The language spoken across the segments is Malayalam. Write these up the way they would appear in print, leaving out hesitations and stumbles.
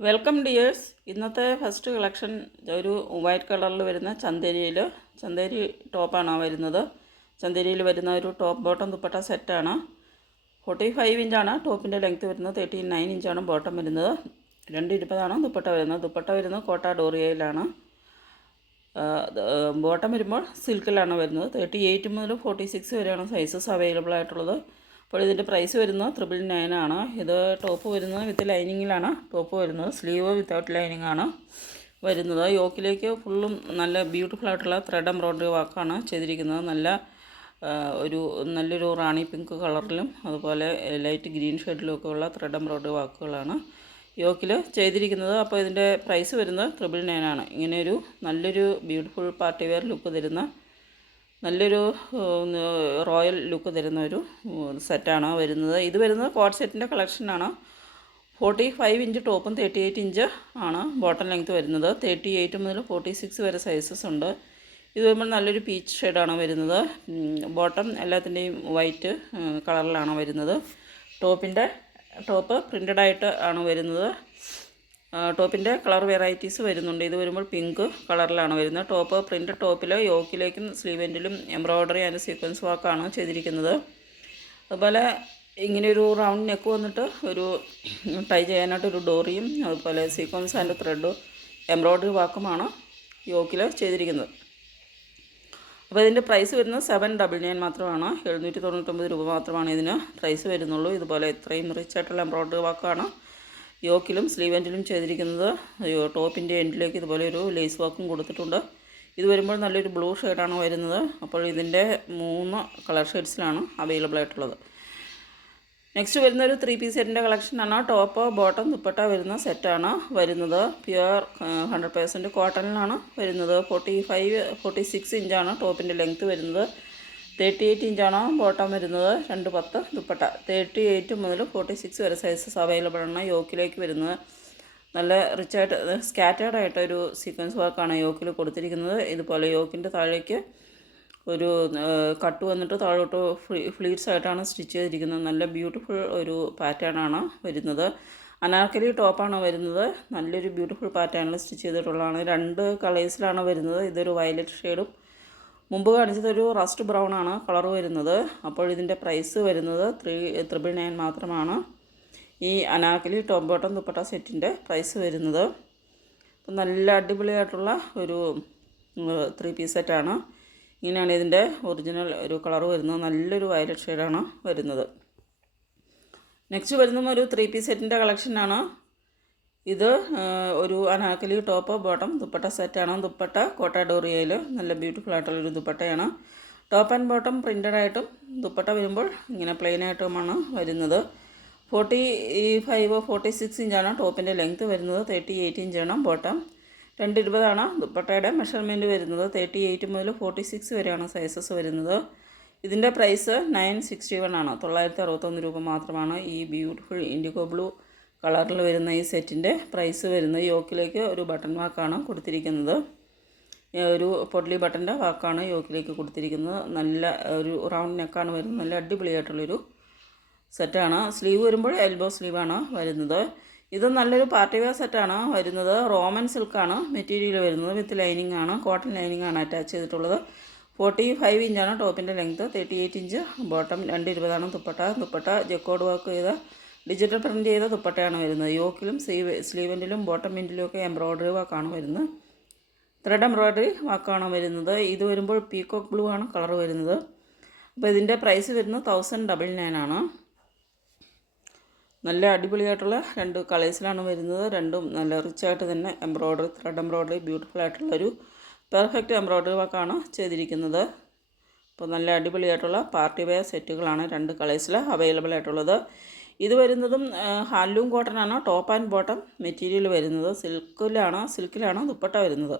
Welcome dears. ഇന്നത്തെ ഫസ്റ്റ് കളക്ഷൻ ഒരു വൈറ്റ് കളറിൽ വരുന്ന ചന്തേരി ടോപ്പാണ് വരുന്നത്. ചന്തേരിയിൽ വരുന്ന ഒരു ടോപ്പ് ബോട്ടം ദുപ്പട്ട സെറ്റാണ്. 45 ഇഞ്ചാണ് ടോപ്പിൻ്റെ ലെങ്ത്ത് വരുന്നത്. 39 ഇഞ്ചാണ് ബോട്ടം വരുന്നത്. 220 ദുപ്പട്ട വരുന്നത്. ദുപ്പട്ട വരുന്നത് കോട്ട ഡോറിയയിലാണ്. ബോട്ടം വരുമ്പോൾ സിൽക്കിലാണ് വരുന്നത്. 38 മുതൽ 46 വരെയാണ് സൈസസ് അവൈലബിൾ ആയിട്ടുള്ളത്. അപ്പോൾ ഇതിൻ്റെ പ്രൈസ് വരുന്നത് 999 ആണ്. ഇത് ടോപ്പ് വരുന്നത് വിത്ത് ലൈനിങ്ങിലാണ് ടോപ്പ് വരുന്നത്. സ്ലീവ് വിത്തൗട്ട് ലൈനിങ് ആണ് വരുന്നത്. യോക്കിലേക്ക് ഫുള്ളും നല്ല ബ്യൂട്ടിഫുൾ ആയിട്ടുള്ള ത്രെഡ് എംബ്രോയ്ഡറി വർക്കാണ് ചെയ്തിരിക്കുന്നത്. നല്ലൊരു റാണി പിങ്ക് കളറിലും അതുപോലെ ലൈറ്റ് ഗ്രീൻ ഷെയ്ഡിലും ഒക്കെ ഉള്ള ത്രെഡ് എംബ്രോയ്ഡറി വർക്കുകളാണ് യോക്കിൽ ചെയ്തിരിക്കുന്നത്. അപ്പോൾ ഇതിൻ്റെ പ്രൈസ് വരുന്നത് 999 ആണ്. ഇങ്ങനെയൊരു നല്ലൊരു ബ്യൂട്ടിഫുൾ പാർട്ടി വെയർ ലുക്ക് തരുന്ന നല്ലൊരു റോയൽ ലുക്ക് തരുന്ന ഒരു സെറ്റാണ് വരുന്നത്. ഇത് വരുന്നത് കോട്ട് സെറ്റിൻ്റെ കളക്ഷനാണ്. 45 ഇഞ്ച് ടോപ്പും 38 ഇഞ്ച് ആണ് ബോട്ടം ലെങ്ത്ത് വരുന്നത്. 38 മുതൽ 46 വരെ സൈസസ് ഉണ്ട്. ഇത് വരുമ്പോൾ നല്ലൊരു പീച്ച് ഷെയ്ഡാണ് വരുന്നത്. ബോട്ടം എല്ലാത്തിൻ്റെയും വൈറ്റ് കളറിലാണ് വരുന്നത്. ടോപ്പ് പ്രിൻ്റഡ് ആയിട്ട് ആണ് വരുന്നത്. ടോപ്പിൻ്റെ കളർ വെറൈറ്റീസ് വരുന്നുണ്ട്. ഇത് വരുമ്പോൾ പിങ്ക് കളറിലാണ് വരുന്നത്. ടോപ്പ് പ്രിൻ്റ് ടോപ്പിൽ യോക്കിലേക്കും സ്ലീവെൻറ്റിലും എംബ്രോയ്ഡറി ആൻഡ് സീക്വൻസ് വർക്കാണ് ചെയ്തിരിക്കുന്നത്. അതുപോലെ ഇങ്ങനെയൊരു റൗണ്ട് നെക്ക് വന്നിട്ട് ഒരു ടൈ ചെയ്യാനായിട്ടൊരു ഡോറിയും അതുപോലെ സീക്വൻസ് ആൻഡ് ത്രെഡ് എംബ്രോയ്ഡറി വർക്കുമാണ് യോക്കിൽ ചെയ്തിരിക്കുന്നത്. അപ്പോൾ ഇതിൻ്റെ പ്രൈസ് വരുന്നത് 799 മാത്രമാണ്. 799 രൂപ മാത്രമാണ് ഇതിന് പ്രൈസ് വരുന്നുള്ളൂ. ഇതുപോലെ ഇത്രയും റിച്ച് ആയിട്ടുള്ള എംബ്രോയ്ഡറി വർക്കാണ് യോക്കിലും സ്ലീവെൻറ്റിലും ചെയ്തിരിക്കുന്നത്. ടോപ്പിൻ്റെ എൻഡിലേക്ക് ഇതുപോലെ ഒരു ലേസ് വർക്കും കൊടുത്തിട്ടുണ്ട്. ഇത് വരുമ്പോൾ നല്ലൊരു ബ്ലൂ ഷെയ്ഡാണ് വരുന്നത്. അപ്പോൾ ഇതിൻ്റെ 3 കളർ ഷെയ്ഡ്സിലാണ് അവൈലബിൾ ആയിട്ടുള്ളത്. നെക്സ്റ്റ് വരുന്നൊരു 3 പീസ് സെറ്റിൻ്റെ കളക്ഷനാണ്. ടോപ്പ് ബോട്ടം ദുപ്പട്ട വരുന്ന സെറ്റാണ് വരുന്നത്. പ്യുവർ 100% കോട്ടണിലാണ് വരുന്നത്. 46 ഇഞ്ചാണ് ടോപ്പിൻ്റെ ലെങ്ത്ത് വരുന്നത്. 38 ഇഞ്ചാണ് ബോട്ടം വരുന്നത്. 210 ദുപ്പട്ട. 38 മുതൽ 46 വരെ സൈസസ് അവൈലബിൾ ആണ് യോക്കിലേക്ക് വരുന്നത്. നല്ല റിച്ചായിട്ട് സ്കാറ്റേർഡ് ആയിട്ടൊരു സീക്വൻസ് വർക്കാണ് യോക്കിൽ കൊടുത്തിരിക്കുന്നത്. ഇതുപോലെ യോക്കിൻ്റെ താഴേക്ക് ഒരു കട്ട് വന്നിട്ട് താഴോട്ട് ഫ്ലീറ്റ്സ് ആയിട്ടാണ് സ്റ്റിച്ച് ചെയ്തിരിക്കുന്നത്. നല്ല ബ്യൂട്ടിഫുൾ ഒരു പാറ്റേൺ ആണ് വരുന്നത്. അനാർക്കലി ടോപ്പാണ് വരുന്നത്. നല്ലൊരു ബ്യൂട്ടിഫുൾ പാറ്റേണിൽ സ്റ്റിച്ച് ചെയ്തിട്ടുള്ളതാണ്. 2 കളേഴ്സിലാണ് വരുന്നത്. ഇതൊരു വയലറ്റ് ഷെയ്ഡും മുമ്പ് കാണിച്ചതൊരു റസ്റ്റ് ബ്രൗൺ ആണ് കളർ വരുന്നത്. അപ്പോൾ ഇതിൻ്റെ പ്രൈസ് വരുന്നത് 999 മാത്രമാണ്. ഈ അനാർക്കലി ടോപ്പ് ബോട്ടം ദുപ്പട്ട സെറ്റിൻ്റെ പ്രൈസ് വരുന്നത്. അപ്പം നല്ല അടിപൊളിയായിട്ടുള്ള ഒരു 3 പീസ് സെറ്റാണ്. ഇങ്ങനെയാണ് ഇതിൻ്റെ ഒറിജിനൽ ഒരു കളർ വരുന്നത്. നല്ലൊരു വയലറ്റ് ഷെയ്ഡാണ് വരുന്നത്. നെക്സ്റ്റ് വരുന്നതും ഒരു 3 പീസ് സെറ്റിൻ്റെ കളക്ഷനാണ്. ഇത് ഒരു അനാർക്കലി ടോപ്പ് ബോട്ടം ദുപ്പട്ട സെറ്റാണ്. ദുപ്പട്ട കോട്ട ഡോറിയയിൽ നല്ല ബ്യൂട്ടിഫുൾ ആയിട്ടുള്ളൊരു ദുപ്പട്ടയാണ്. ടോപ്പ് ആൻഡ് ബോട്ടം പ്രിൻ്റഡ് ആയിട്ടും ദുപ്പട്ട വരുമ്പോൾ ഇങ്ങനെ പ്ലെയിൻ ആയിട്ടുമാണ് വരുന്നത്. 46 ഇഞ്ചാണ് ടോപ്പിൻ്റെ ലെങ്ത്ത് വരുന്നത്. 38 ഇഞ്ചാണ് ബോട്ടം. 220 ദുപ്പട്ടയുടെ മെഷർമെൻറ്റ് വരുന്നത്. 38 മുതൽ 46 വരെയാണ് സൈസസ് വരുന്നത്. ഇതിൻ്റെ പ്രൈസ് 961 ആണ്. 961 രൂപ മാത്രമാണ്. ഈ ബ്യൂട്ടിഫുൾ ഇൻഡിഗോ ബ്ലൂ കളറിൽ വരുന്ന ഈ സെറ്റിൻ്റെ പ്രൈസ് വരുന്നത്. യോക്കിലേക്ക് ഒരു ബട്ടൺ വാക്കാണ് കൊടുത്തിരിക്കുന്നത്. ഒരു പൊഡ്ലി ബട്ടൻ്റെ വാക്കാണ് യോക്കിലേക്ക് കൊടുത്തിരിക്കുന്നത്. നല്ല ഒരു റൗണ്ട് നെക്കാണ് വരുന്നത്. നല്ല അടിപൊളിയായിട്ടുള്ളൊരു സെറ്റാണ്. സ്ലീവ് വരുമ്പോൾ എൽബോ സ്ലീവാണ് വരുന്നത്. ഇത് നല്ലൊരു പാർട്ടി വെയർ സെറ്റാണ് വരുന്നത്. റോമൻ സിൽക്കാണ് മെറ്റീരിയൽ വരുന്നത്. വിത്ത് ലൈനിങ് ആണ്. കോട്ടൺ ലൈനിങ് ആണ് അറ്റാച്ച് ചെയ്തിട്ടുള്ളത്. 45 ഇഞ്ചാണ് ടോപ്പിൻ്റെ length. 38 inch bottom. 220 dupatta jacquard work ചെയ്ത ഡിജിറ്റൽ പ്രിൻ്റ് ചെയ്ത ദുപ്പട്ടയാണ് വരുന്നത്. യോക്കിലും സ്ലീവെൻറ്റിലും ബോട്ടം എൻഡിലും ഒക്കെ എംബ്രോയ്ഡറി വർക്കാണ് വരുന്നത്. ത്രെഡ് എംബ്രോയ്ഡറി വർക്കാണ് വരുന്നത്. ഇത് വരുമ്പോൾ പീകോക്ക് ബ്ലൂ ആണ് കളർ വരുന്നത്. അപ്പോൾ ഇതിൻ്റെ പ്രൈസ് വരുന്നത് 1099 ആണ്. നല്ല അടിപൊളിയായിട്ടുള്ള 2 കളേഴ്സിലാണ് വരുന്നത്. രണ്ടും നല്ല റിച്ചായിട്ട് തന്നെ ത്രെഡ് എംബ്രോയ്ഡറി ബ്യൂട്ടിഫുൾ ആയിട്ടുള്ളൊരു പെർഫെക്റ്റ് എംബ്രോയ്ഡറി വർക്കാണ് ചെയ്തിരിക്കുന്നത്. അപ്പോൾ നല്ല അടിപൊളിയായിട്ടുള്ള പാർട്ടി വെയർ സെറ്റുകളാണ് 2 കളേഴ്സിൽ അവൈലബിൾ ആയിട്ടുള്ളത്. ഇത് വരുന്നതും ഹാൻഡ്ലൂം കോട്ടൺ ആണ് ടോപ്പ് ആൻഡ് ബോട്ടം മെറ്റീരിയൽ വരുന്നത്. സിൽക്കിലാണ് ദുപ്പട്ട വരുന്നത്.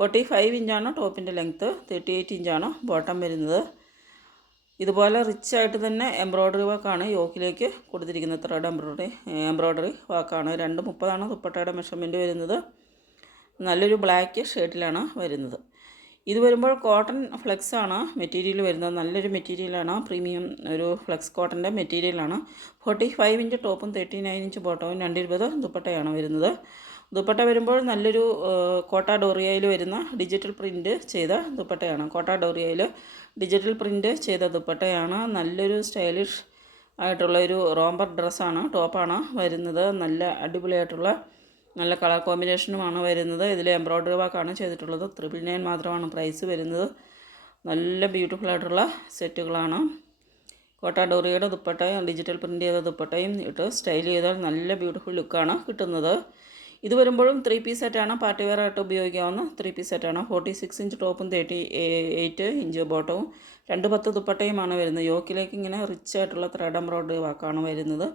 45 ഇഞ്ചാണ് ടോപ്പിൻ്റെ ലെങ്ത്ത്. 38 ഇഞ്ചാണ് ബോട്ടം വരുന്നത്. ഇതുപോലെ റിച്ചായിട്ട് തന്നെ എംബ്രോയ്ഡറി വർക്കാണ് യോക്കിലേക്ക് കൊടുത്തിരിക്കുന്നത്. ത്രെഡ് എംബ്രോയ്ഡറി വർക്കാണ്. 230 ദുപ്പട്ടയുടെ മെഷർമെൻറ്റ് വരുന്നത്. നല്ലൊരു ബ്ലാക്ക് ഷെയ്ഡിലാണ് വരുന്നത്. ഇത് വരുമ്പോൾ കോട്ടൺ ഫ്ലെക്സ് ആണ് മെറ്റീരിയൽ വരുന്നത്. നല്ലൊരു മെറ്റീരിയലാണ്, പ്രീമിയം ഒരു ഫ്ലെക്സ് കോട്ടൻ്റെ മെറ്റീരിയലാണ്. 45 ഇഞ്ച് ടോപ്പും 39 ഇഞ്ച് ബോട്ടവും 220 ദുപ്പട്ടയാണ് വരുന്നത്. ദുപ്പട്ട വരുമ്പോൾ നല്ലൊരു കോട്ട ഡോറിയയിൽ വരുന്ന ഡിജിറ്റൽ പ്രിൻ്റ് ചെയ്ത ദുപ്പട്ടയാണ്. കോട്ട ഡോറിയയിൽ ഡിജിറ്റൽ പ്രിൻ്റ് ചെയ്ത ദുപ്പട്ടയാണ്. നല്ലൊരു സ്റ്റൈലിഷ് ആയിട്ടുള്ളൊരു റോംബർ ഡ്രസ്സാണ്, ടോപ്പാണ് വരുന്നത്. നല്ല അടിപൊളിയായിട്ടുള്ള നല്ല കളർ കോമ്പിനേഷനുമാണ് വരുന്നത്. ഇതിൽ എംബ്രോയ്ഡറി വർക്കാണ് ചെയ്തിട്ടുള്ളത്. 999 മാത്രമാണ് പ്രൈസ് വരുന്നത്. നല്ല ബ്യൂട്ടിഫുൾ ആയിട്ടുള്ള സെറ്റുകളാണ്. കോട്ട ഡോറിയുടെ ദുപ്പട്ടയും ഡിജിറ്റൽ പ്രിൻ്റ് ചെയ്ത ദുപ്പട്ടയും ഇട്ട് സ്റ്റൈൽ ചെയ്താൽ നല്ല ബ്യൂട്ടിഫുൾ ലുക്കാണ് കിട്ടുന്നത്. ഇത് വരുമ്പോഴും 3 പീസ് സെറ്റാണ്, പാർട്ടി വെയർ ആയിട്ട് ഉപയോഗിക്കാവുന്ന 3 പീസ് സെറ്റാണ്. 46 ഇഞ്ച് ടോപ്പും 38 ഇഞ്ച് ബോട്ടവും 210 ദുപ്പട്ടയുമാണ് വരുന്നത്. യോക്കിലേക്ക് ഇങ്ങനെ റിച്ച് ആയിട്ടുള്ള ത്രെഡ് എംബ്രോയ്ഡറി വർക്കാണ് വരുന്നത്.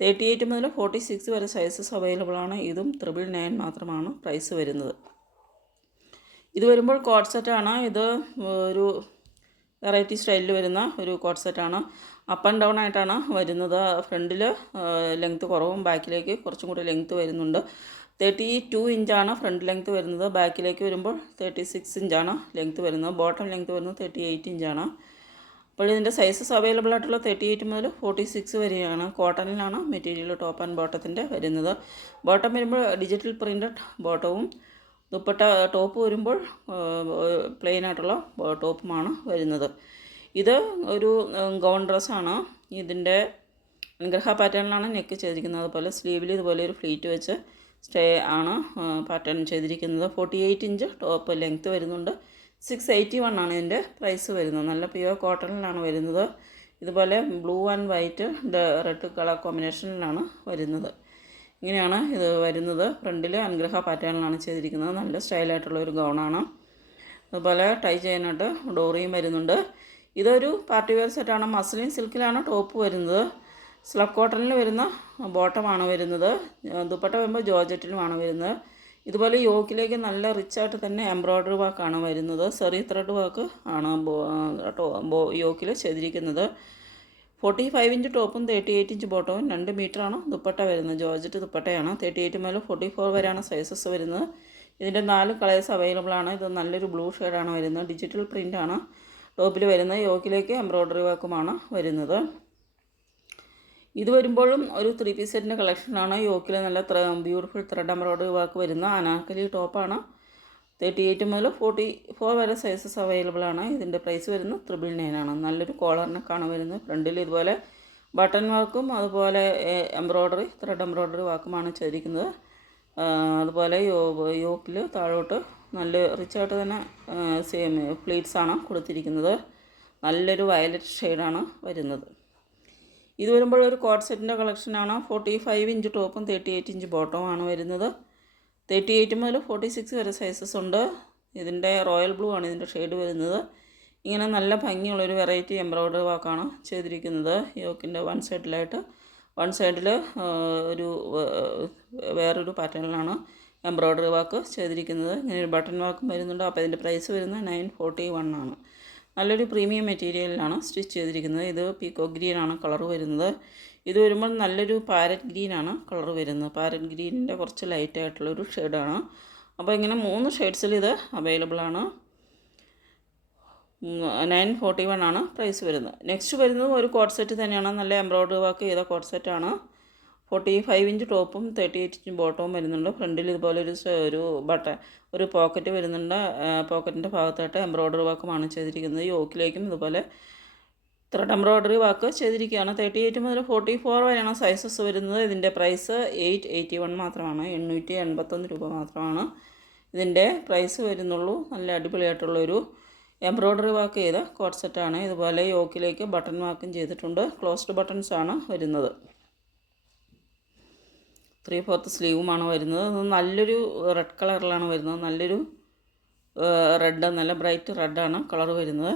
38 മുതൽ 46 വരെ സൈസസ് അവൈലബിൾ ആണ്. ഇതും 999 മാത്രമാണ് പ്രൈസ് വരുന്നത്. ഇത് വരുമ്പോൾ കോട്ട് സെറ്റാണ്. ഇത് ഒരു വെറൈറ്റി സ്റ്റൈലിൽ വരുന്ന ഒരു കോട്ട് സെറ്റാണ്. അപ്പ് ആൻഡ് ഡൗൺ ആയിട്ടാണ് വരുന്നത്. ഫ്രണ്ടിൽ ലെങ്ത്ത് കുറവും ബാക്കിലേക്ക് കുറച്ചും കൂടി ലെങ്ത്ത് വരുന്നുണ്ട്. 32 ഇഞ്ചാണ് ഫ്രണ്ട് ലെങ്ത്ത് വരുന്നത്. ബാക്കിലേക്ക് വരുമ്പോൾ 36 ഇഞ്ചാണ് ലെങ്ത്ത് വരുന്നത്. ബോട്ടം ലെങ്ത്ത് വരുന്നത് 38 ഇഞ്ചാണ്. അപ്പോൾ ഇതിൻ്റെ സൈസസ് അവൈലബിൾ ആയിട്ടുള്ള 38 മുതൽ 46 വരെയാണ്. കോട്ടണിലാണ് മെറ്റീരിയൽ ടോപ്പ് ആൻഡ് ബോട്ടത്തിൻ്റെ വരുന്നത്. ബോട്ടം വരുമ്പോൾ ഡിജിറ്റൽ പ്രിൻ്റഡ് ബോട്ടവും ദുപ്പട്ട ടോപ്പ് വരുമ്പോൾ പ്ലെയിൻ ആയിട്ടുള്ള ടോപ്പുമാണ് വരുന്നത്. ഇത് ഒരു ഗൗൺ ഡ്രസ്സാണ്. ഇതിൻ്റെ അനുഗ്രഹ പാറ്റേണിലാണ് നെക്ക് ചെയ്തിരിക്കുന്നത്. അതുപോലെ സ്ലീവിൽ ഇതുപോലെ ഒരു ഫ്ലീറ്റ് വെച്ച് സ്റ്റേ ആണ് പാറ്റേൺ ചെയ്തിരിക്കുന്നത്. 48 ഇഞ്ച് ടോപ്പ് ലെങ്ത്ത് വരുന്നുണ്ട്. 681 ആണ് ഇതിൻ്റെ പ്രൈസ് വരുന്നത്. നല്ല പ്യുവർ കോട്ടണിലാണ് വരുന്നത്. ഇതുപോലെ blue and white red colour കോമ്പിനേഷനിലാണ് വരുന്നത്. ഇങ്ങനെയാണ് ഇത് വരുന്നത്. ഫ്രണ്ടിൽ അനുഗ്രഹ പാറ്റേണിലാണ് ചെയ്തിരിക്കുന്നത്. നല്ല സ്റ്റൈലായിട്ടുള്ള ഒരു ഗൗണാണ്. അതുപോലെ ടൈ ചെയ്യാനായിട്ട് ഡോറിയും വരുന്നുണ്ട്. ഇതൊരു പാർട്ടി വെയർ സെറ്റാണ്. മസ്ലിൻ സിൽക്കിലാണ് ടോപ്പ് വരുന്നത്. സ്ലബ് കോട്ടണിൽ വരുന്ന ബോട്ടമാണ് വരുന്നത്. ദുപ്പട്ട വരുമ്പോൾ ജോർജറ്റിലുമാണ് വരുന്നത്. ഇതുപോലെ യോക്കിലേക്ക് നല്ല റിച്ചായിട്ട് തന്നെ എംബ്രോയ്ഡറി വർക്കാണ് വരുന്നത്. സെറി ത്രെഡ് വർക്ക് ആണ് യോക്കിൽ ചെയ്തിരിക്കുന്നത്. 45 ഇഞ്ച് ടോപ്പും 38 ഇഞ്ച് ബോട്ടവും 2 മീറ്ററാണ് ദുപ്പട്ട വരുന്നത്. ജോർജറ്റ് ദുപ്പട്ടയാണ്. 38 മുതൽ 44 വരെയാണ് സൈസസ് വരുന്നത്. ഇതിൻ്റെ 4 കളേഴ്സ് അവൈലബിൾ ആണ്. ഇത് നല്ലൊരു ബ്ലൂ ഷെയ്ഡാണ് വരുന്നത്. ഡിജിറ്റൽ പ്രിൻ്റാണ് ടോപ്പിൽ വരുന്നത്. യോക്കിലേക്ക് എംബ്രോയ്ഡറി വർക്കുമാണ് വരുന്നത്. ഇത് വരുമ്പോഴും ഒരു 3 പീസ് സെറ്റിൻ്റെ കളക്ഷനാണ്. യോക്കിൽ നല്ല ബ്യൂട്ടിഫുൾ ത്രെഡ് എംബ്രോയ്ഡറി വർക്ക് വരുന്ന അനാർക്കലി ടോപ്പാണ്. 38 മുതൽ 44 വരെ സൈസസ് അവൈലബിൾ ആണ്. ഇതിൻ്റെ പ്രൈസ് വരുന്നത് 999 ആണ്. നല്ലൊരു കോളർ നെക്കാണ് വരുന്നത്. ഫ്രണ്ടിൽ ഇതുപോലെ ബട്ടൺ വർക്കും അതുപോലെ എംബ്രോയ്ഡറി ത്രെഡ് എംബ്രോയ്ഡറി വർക്കുമാണ് ചെയ്തിരിക്കുന്നത്. അതുപോലെ യോക്കിൽ താഴോട്ട് നല്ല റിച്ചായിട്ട് തന്നെ സെയിം പ്ലീറ്റ്സാണ് കൊടുത്തിരിക്കുന്നത്. നല്ലൊരു വയലറ്റ് ഷെയ്ഡാണ് വരുന്നത്. ഇത് വരുമ്പോൾ ഒരു കോട്ട് സെറ്റിൻ്റെ കളക്ഷനാണ്. 45 ഇഞ്ച് ടോപ്പും 38 ഇഞ്ച് ബോട്ടവുമാണ് വരുന്നത്. 38 മുതൽ 46 വരെ സൈസസ് ഉണ്ട്. ഇതിൻ്റെ റോയൽ ബ്ലൂ ആണ് ഇതിൻ്റെ ഷെയ്ഡ് വരുന്നത്. ഇങ്ങനെ നല്ല ഭംഗിയുള്ളൊരു വെറൈറ്റി എംബ്രോയ്ഡറി വർക്കാണ് ചെയ്തിരിക്കുന്നത്. യോക്കിൻ്റെ വൺ സൈഡിൽ ഒരു വേറൊരു പാറ്റേണിലാണ് എംബ്രോയ്ഡറി വർക്ക് ചെയ്തിരിക്കുന്നത്. ഇങ്ങനെ ഒരു ബട്ടൺ വർക്കും വരുന്നുണ്ട്. അപ്പോൾ ഇതിൻ്റെ പ്രൈസ് വരുന്നത് 941 ആണ്. നല്ലൊരു പ്രീമിയം മെറ്റീരിയലിലാണ് സ്റ്റിച്ച് ചെയ്തിരിക്കുന്നത്. ഇത് പീക്കോ ഗ്രീൻ ആണ് കളർ വരുന്നത്. ഇത് വരുമ്പോൾ നല്ലൊരു പാരറ്റ് ഗ്രീനാണ് കളർ വരുന്നത്. പാരറ്റ് ഗ്രീനിൻ്റെ കുറച്ച് ലൈറ്റായിട്ടുള്ളൊരു ഷെയ്ഡാണ്. അപ്പോൾ ഇങ്ങനെ 3 ഷെയ്ഡ്സിൽ ഇത് അവൈലബിൾ ആണ്. 941 ആണ് പ്രൈസ് വരുന്നത്. നെക്സ്റ്റ് വരുന്നത് ഒരു കോട്ട് സെറ്റ് തന്നെയാണ്. നല്ല എംബ്രോയ്ഡറി വർക്ക് ചെയ്ത കോട്ട് സെറ്റാണ്. 45 ഇഞ്ച് ടോപ്പും 38 ഇഞ്ച് ബോട്ടവും വരുന്നുണ്ട്. ഫ്രണ്ടിൽ ഇതുപോലെ ഒരു പോക്കറ്റ് വരുന്നുണ്ട്. പോക്കറ്റിൻ്റെ ഭാഗത്തായിട്ട് എംബ്രോയ്ഡറി വർക്കുമാണ് ചെയ്തിരിക്കുന്നത്. യോക്കിലേക്കും ഇതുപോലെ ത്രെഡ് എംബ്രോയ്ഡറി വർക്ക് ചെയ്തിരിക്കുകയാണ്. 38 മുതൽ 44 വരെയാണ് സൈസസ് വരുന്നത്. ഇതിൻ്റെ പ്രൈസ് 881 മാത്രമാണ്. 881 രൂപ മാത്രമാണ് ഇതിൻ്റെ പ്രൈസ് വരുന്നുള്ളൂ. നല്ല അടിപൊളിയായിട്ടുള്ളൊരു എംബ്രോയ്ഡറി വർക്ക് ചെയ്ത കോട്ട് സെറ്റാണ്. ഇതുപോലെ യോക്കിലേക്ക് ബട്ടൺ വർക്കും ചെയ്തിട്ടുണ്ട്. ക്ലോസ്ഡ് ബട്ടൺസ് ആണ് വരുന്നത്. 3/4 സ്ലീവുമാണ് വരുന്നത്. നല്ലൊരു റെഡ് കളറിലാണ് വരുന്നത്. നല്ലൊരു റെഡ്, നല്ല ബ്രൈറ്റ് റെഡാണ് കളർ വരുന്നത്.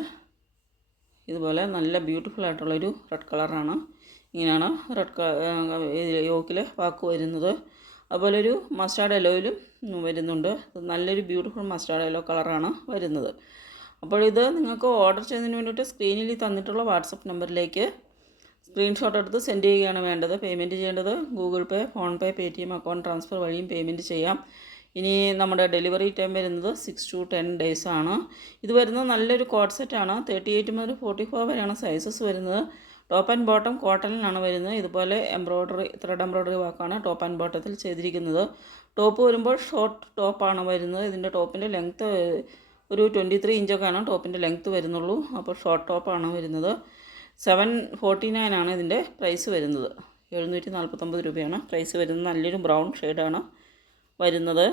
ഇതുപോലെ നല്ല ബ്യൂട്ടിഫുൾ ആയിട്ടുള്ളൊരു റെഡ് കളറാണ്. ഇങ്ങനെയാണ് യോക്കിൽ വാക്ക് വരുന്നത്. അതുപോലെ ഒരു മസ്റ്റാർഡ് യെല്ലോയിലും വരുന്നുണ്ട്. നല്ലൊരു ബ്യൂട്ടിഫുൾ മസ്റ്റാർഡ് യെല്ലോ കളറാണ് വരുന്നത്. അപ്പോൾ ഇത് നിങ്ങൾക്ക് ഓർഡർ ചെയ്യുന്നതിന് വേണ്ടിയിട്ട് സ്ക്രീനിൽ തന്നിട്ടുള്ള വാട്സപ്പ് നമ്പറിലേക്ക് സ്ക്രീൻഷോട്ട് എടുത്ത് സെൻഡ് ചെയ്യുകയാണ് വേണ്ടത്. പേയ്മെൻറ്റ് ചെയ്യേണ്ടത് Google Pay, phone Pay, Paytm account transfer വഴിയും പേയ്മെൻറ്റ് ചെയ്യാം. ഇനി നമ്മുടെ ഡെലിവറി ടൈം വരുന്നത് 6 to 10 days ആണ്. ഇത് വരുന്നത് നല്ലൊരു കോഡ് സെറ്റാണ്. 38 മുതൽ 44 വരെയാണ് സൈസസ് വരുന്നത്. ടോപ്പ് ആൻഡ് ബോട്ടം കോട്ടണിലാണ് വരുന്നത്. ഇതുപോലെ ത്രെഡ് എംബ്രോയ്ഡറി വർക്കാണ് ടോപ്പ് ആൻഡ് ബോട്ടത്തിൽ ചെയ്തിരിക്കുന്നത്. ടോപ്പ് വരുമ്പോൾ ഷോർട്ട് ടോപ്പാണ് വരുന്നത്. ഇതിൻ്റെ ടോപ്പിൻ്റെ ലെങ്ത്ത് ഒരു 23 ഇഞ്ചൊക്കെയാണ് ടോപ്പിൻ്റെ ലെങ്ത്ത് വരുന്നുള്ളൂ. അപ്പോൾ ഷോർട്ട് ടോപ്പാണ് വരുന്നത്. 749 ആണ് ഇതിൻ്റെ പ്രൈസ് വരുന്നത്. 749 രൂപയാണ് പ്രൈസ് വരുന്നത്. നല്ലൊരു ബ്രൗൺ ഷെയ്ഡാണ് വരുന്നത്.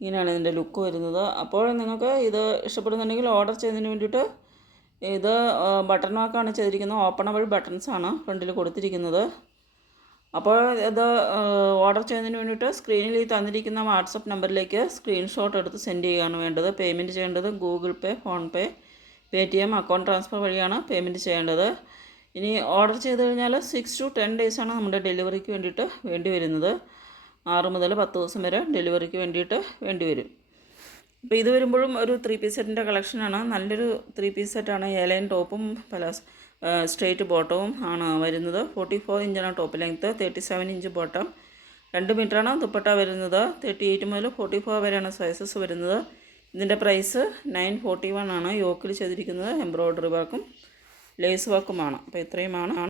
ഇങ്ങനെയാണ് ഇതിൻ്റെ ലുക്ക് വരുന്നത്. അപ്പോൾ നിങ്ങൾക്ക് ഇത് ഇഷ്ടപ്പെടുന്നുണ്ടെങ്കിൽ ഓർഡർ ചെയ്യുന്നതിന് വേണ്ടിയിട്ട് ഇത് ബട്ടൺ വർക്കാണ് ചെയ്തിരിക്കുന്നത്. ഓപ്പണബിൾ ബട്ടൺസാണ് ഫ്രണ്ടിൽ കൊടുത്തിരിക്കുന്നത്. അപ്പോൾ ഇത് ഓർഡർ ചെയ്യുന്നതിന് വേണ്ടിയിട്ട് സ്ക്രീനിൽ ഈ തന്നിരിക്കുന്ന വാട്സപ്പ് നമ്പറിലേക്ക് സ്ക്രീൻഷോട്ട് എടുത്ത് സെൻഡ് ചെയ്യുകയാണ് വേണ്ടത്. പേയ്മെൻറ്റ് ചെയ്യേണ്ടത് ഗൂഗിൾ പേ, ഫോൺപേ, പേടിഎം അക്കൗണ്ട് ട്രാൻസ്ഫർ വഴിയാണ് പേയ്മെൻറ്റ് ചെയ്യേണ്ടത്. ഇനി ഓർഡർ ചെയ്ത് കഴിഞ്ഞാൽ 6 to 10 ഡേയ്സാണ് നമ്മുടെ ഡെലിവറിക്ക് വേണ്ടിയിട്ട് വേണ്ടി വരുന്നത്. 6 മുതൽ 10 ദിവസം വരെ ഡെലിവറിക്ക് വേണ്ടിയിട്ട് വേണ്ടി വരും. അപ്പോൾ ഇത് വരുമ്പോഴും ഒരു 3 പീസ് സെറ്റിൻ്റെ കളക്ഷനാണ്. നല്ലൊരു 3 പീസ് സെറ്റാണ്. എലൈൻ ടോപ്പും സ്ട്രെയിറ്റ് ബോട്ടവും ആണ് വരുന്നത്. 44 ഇഞ്ചാണ് ടോപ്പ് ലെങ്ത്ത്, 37 ഇഞ്ച് ബോട്ടം, 2 മീറ്ററാണ് ദുപ്പട്ട വരുന്നത്. 38 മുതൽ 44 വരെയാണ് സൈസസ് വരുന്നത്. ഇതിൻ്റെ പ്രൈസ് 941 ആണ്. യോക്കിൽ ചെയ്തിരിക്കുന്നത് എംബ്രോയ്ഡറി വർക്കും ലേസ് വർക്കുമാണ്. അപ്പോൾ ഇത്രയുമാണ്